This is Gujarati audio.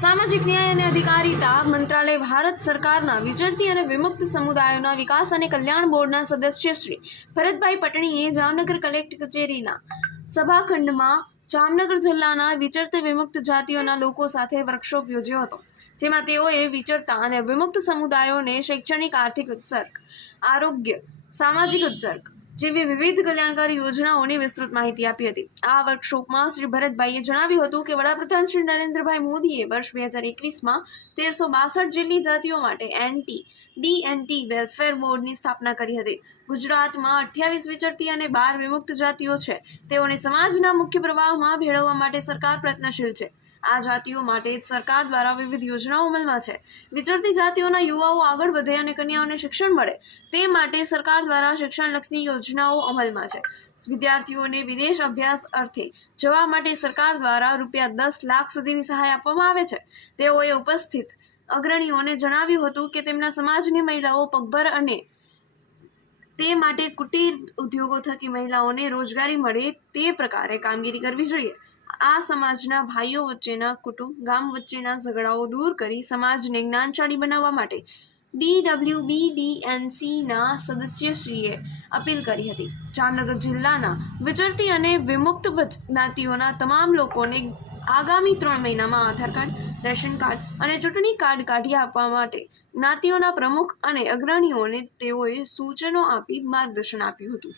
સામાજિક ન્યાય અને અધિકારીતા મંત્રાલય ભારત સરકારના વિચરતી અને વિમુક્ત સમુદાયોના વિકાસ અને કલ્યાણ બોર્ડના સદસ્ય શ્રી ભરતભાઈ પટણીએ જામનગર કલેક્ટર કચેરીના સભાખંડમાં જામનગર જિલ્લાના વિચરતી વિમુક્ત જાતિઓના લોકો સાથે વર્કશોપ યોજ્યો હતો, જેમાં તેઓએ વિચરતા અને વિમુક્ત સમુદાયોને શૈક્ષણિક આર્થિક ઉત્સર્ગ, આરોગ્ય, સામાજિક ઉત્સર્ગ જેવી વિવિધ કલ્યાણકારી યોજનાઓની વિસ્તૃત માહિતી આપી હતી. આ વર્કશોપમાં શ્રી ભરતભાઈએ જણાવ્યું હતું કે વડાપ્રધાન શ્રી નરેન્દ્રભાઈ મોદીએ વર્ષ બે હજાર એકવીસમાં તેરસો બાસઠ જેટલી જાતિઓ માટે એનટી ડીએનટી વેલફેર બોર્ડની સ્થાપના કરી હતી. ગુજરાતમાં અઠ્યાવીસ વિચરતી અને બાર વિમુક્ત જાતિઓ છે. તેઓને સમાજના મુખ્ય પ્રવાહમાં ભેળવવા માટે સરકાર પ્રયત્નશીલ છે. આ જાતિઓ માટે સરકાર દ્વારા વિવિધ યોજનાઓ અમલમાં છે. વિચરતી જાતિઓના યુવાઓ આગળ વધે અને કન્યાઓને શિક્ષણ મળે, તે માટે સરકાર દ્વારા શિક્ષણલક્ષી યોજનાઓ અમલમાં છે. વિદ્યાર્થીઓને વિદેશ અભ્યાસ અર્થે જવા માટે સરકાર દ્વારા રૂપિયા દસ લાખ સુધીની સહાય આપવામાં આવે છે. તેઓએ ઉપસ્થિત અગ્રણીઓને જણાવ્યું હતું કે તેમના સમાજની મહિલાઓ પગભર અને તે માટે કુટીર ઉદ્યોગો થકી મહિલાઓને રોજગારી મળે તે પ્રકારે કામગીરી કરવી જોઈએ. આ સમાજના ભાઈઓ વચ્ચેના કુટુંબ, ગામ વચ્ચેના ઝઘડાઓ દૂર કરી સમાજને જ્ઞાનશાળી બનાવવા માટે ડીડબ્લ્યુબીડીએનસીના સદસ્યશ્રીએ અપીલ કરી હતી. જામનગર જિલ્લાના વિચરતી અને વિમુક્ત જ્ઞાતિઓના તમામ લોકોને આગામી ત્રણ મહિનામાં આધાર કાર્ડ, રેશન કાર્ડ અને ચૂંટણી કાર્ડ કાઢી આપવા માટે જ્ઞાતિઓના પ્રમુખ અને અગ્રણીઓને તેઓએ સૂચનો આપી માર્ગદર્શન આપ્યું હતું.